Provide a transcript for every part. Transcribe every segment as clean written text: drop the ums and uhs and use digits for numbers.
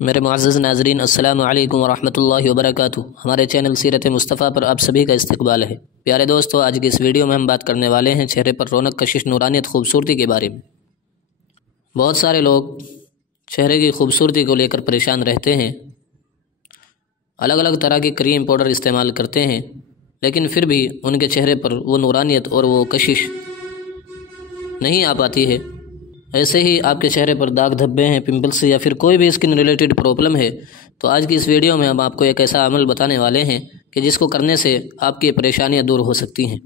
میرے معزز ناظرین، السلام علیکم ورحمۃ اللہ وبرکاتہ۔ ہمارے چینل سیرت مصطفیٰ پر آپ سبھی کا استقبال ہے۔ پیارے دوستو، آج کی اس ویڈیو میں ہم بات کرنے والے ہیں چہرے پر رونق، کشش، نورانیت، خوبصورتی کے بارے میں۔ بہت سارے لوگ چہرے کی خوبصورتی کو لے کر پریشان رہتے ہیں، الگ الگ طرح کی کریم پاؤڈر استعمال کرتے ہیں، لیکن پھر بھی ان کے چہرے پر وہ نورانیت اور وہ کشش نہیں آ پاتی ہے۔ ایسے ہی آپ کے چہرے پر داغ دھبے ہیں، پمپلس یا پھر کوئی بھی اسکن ریلیٹڈ پرابلم ہے، تو آج کی اس ویڈیو میں ہم آپ کو ایک ایسا عمل بتانے والے ہیں کہ جس کو کرنے سے آپ کی پریشانیاں دور ہو سکتی ہیں۔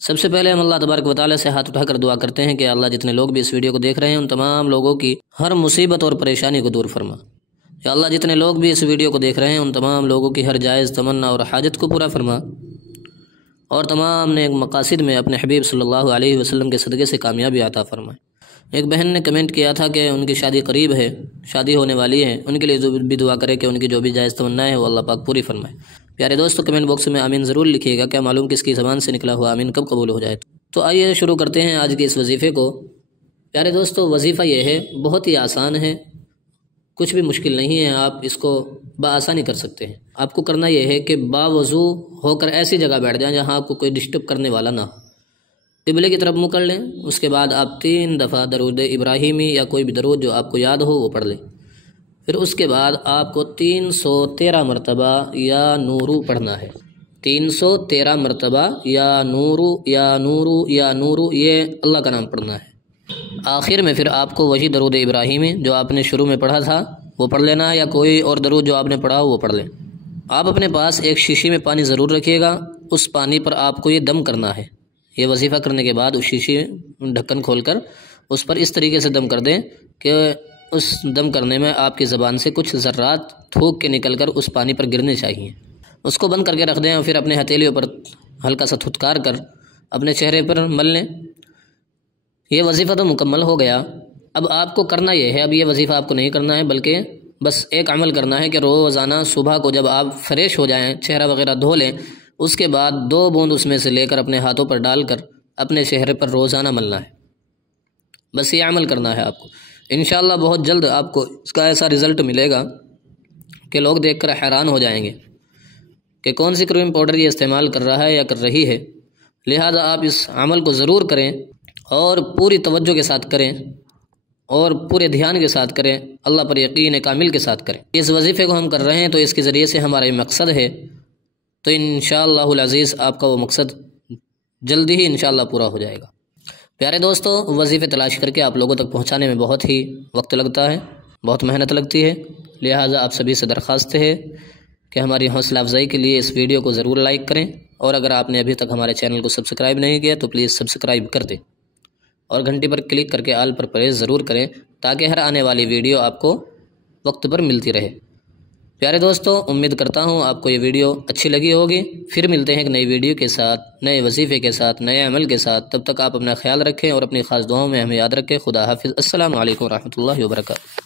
سب سے پہلے ہم اللہ تبارک و تعالیٰ سے ہاتھ اٹھا کر دعا کرتے ہیں کہ اللہ جتنے لوگ بھی اس ویڈیو کو دیکھ رہے ہیں ان تمام لوگوں کی ہر مصیبت اور پریشانی کو دور فرما۔ یا اللہ جتنے لوگ بھی اس ویڈیو کو دیکھ رہے ہیں ان تمام لوگوں کی ہر جائز تمنا اور حاجت کو پورا فرما، اور تمام نیک مقاصد میں اپنے حبیب صلی اللہ علیہ وسلم کے صدقے سے کامیابی عطا فرمائے۔ ایک بہن نے کمنٹ کیا تھا کہ ان کی شادی قریب ہے، شادی ہونے والی ہے، ان کے لیے بھی دعا کرے کہ ان کی جو بھی جائز تمنائیں ہیں وہ اللہ پاک پوری فرمائے۔ پیارے دوستو، کمنٹ باکس میں آمین ضرور لکھیے گا، کیا معلوم کس کی زبان سے نکلا ہوا آمین کب قبول ہو جائے۔ تو آئیے شروع کرتے ہیں آج کے اس وظیفے کو۔ پیارے دوستو، وظیفہ یہ ہے، بہت ہی آسان ہے، کچھ بھی مشکل نہیں ہے، آپ اس کو بآسانی کر سکتے ہیں۔ آپ کو کرنا یہ ہے کہ باوضو ہو کر ایسی جگہ بیٹھ جائیں جہاں آپ کو کوئی ڈسٹرب کرنے والا نہ ہو، قبلے کی طرف منہ کر لیں، اس کے بعد آپ 3 دفعہ درود ابراہیمی یا کوئی بھی درود جو آپ کو یاد ہو وہ پڑھ لیں۔ پھر اس کے بعد آپ کو 313 مرتبہ یا نورو پڑھنا ہے۔ 313 مرتبہ یا نورو یا نورو یا نورو، یہ اللہ کا نام پڑھنا ہے۔ آخر میں پھر آپ کو وہی درود ابراہیمی جو آپ نے شروع میں پڑھا تھا وہ پڑھ لینا، یا کوئی اور درود جو آپ نے پڑھا وہ پڑھ لیں۔ آپ اپنے پاس ایک شیشی میں پانی ضرور رکھیے گا، اس پانی پر آپ کو یہ دم کرنا ہے۔ یہ وظیفہ کرنے کے بعد اس شیشی ڈھکن کھول کر اس پر اس طریقے سے دم کر دیں کہ اس دم کرنے میں آپ کی زبان سے کچھ ذرات تھوک کے نکل کر اس پانی پر گرنے چاہیے۔ اس کو بند کر کے رکھ دیں اور پھر اپنے ہتھیلیوں پر ہلکا سا تھتکار کر اپنے چہرے پر مل لیں۔ یہ وظیفہ تو مکمل ہو گیا۔ اب آپ کو کرنا یہ ہے، اب یہ وظیفہ آپ کو نہیں کرنا ہے، بلکہ بس ایک عمل کرنا ہے کہ روزانہ صبح کو جب آپ فریش ہو جائیں، چہرہ وغیرہ دھو لیں، اس کے بعد 2 بوند اس میں سے لے کر اپنے ہاتھوں پر ڈال کر اپنے چہرے پر روزانہ ملنا ہے۔ بس یہ عمل کرنا ہے آپ کو۔ انشاءاللہ بہت جلد آپ کو اس کا ایسا رزلٹ ملے گا کہ لوگ دیکھ کر حیران ہو جائیں گے کہ کون سی کریم پاؤڈر یہ استعمال کر رہا ہے یا کر رہی ہے۔ لہذا آپ اس عمل کو ضرور کریں اور پوری توجہ کے ساتھ کریں اور پورے دھیان کے ساتھ کریں، اللہ پر یقین کامل کے ساتھ کریں۔ اس وظیفے کو ہم کر رہے ہیں تو اس کے ذریعے سے ہمارا یہ مقصد ہے، تو انشاءاللہ العزیز آپ کا وہ مقصد جلدی ہی انشاءاللہ پورا ہو جائے گا۔ پیارے دوستو، وظیفے تلاش کر کے آپ لوگوں تک پہنچانے میں بہت ہی وقت لگتا ہے، بہت محنت لگتی ہے، لہٰذا آپ سبھی سے درخواست ہے کہ ہماری حوصلہ افزائی کے لیے اس ویڈیو کو ضرور لائک کریں، اور اگر آپ نے ابھی تک ہمارے چینل کو سبسکرائب نہیں کیا تو پلیز سبسکرائب کر دیں، اور گھنٹی پر کلک کر کے آل پر پریس ضرور کریں تاکہ ہر آنے والی ویڈیو آپ کو وقت پر ملتی رہے۔ پیارے دوستو، امید کرتا ہوں آپ کو یہ ویڈیو اچھی لگی ہوگی۔ پھر ملتے ہیں ایک نئی ویڈیو کے ساتھ، نئے وظیفے کے ساتھ، نئے عمل کے ساتھ۔ تب تک آپ اپنا خیال رکھیں اور اپنی خاص دعاؤں میں ہمیں یاد رکھیں۔ خدا حافظ۔ السلام علیکم ورحمۃ اللہ وبرکاتہ۔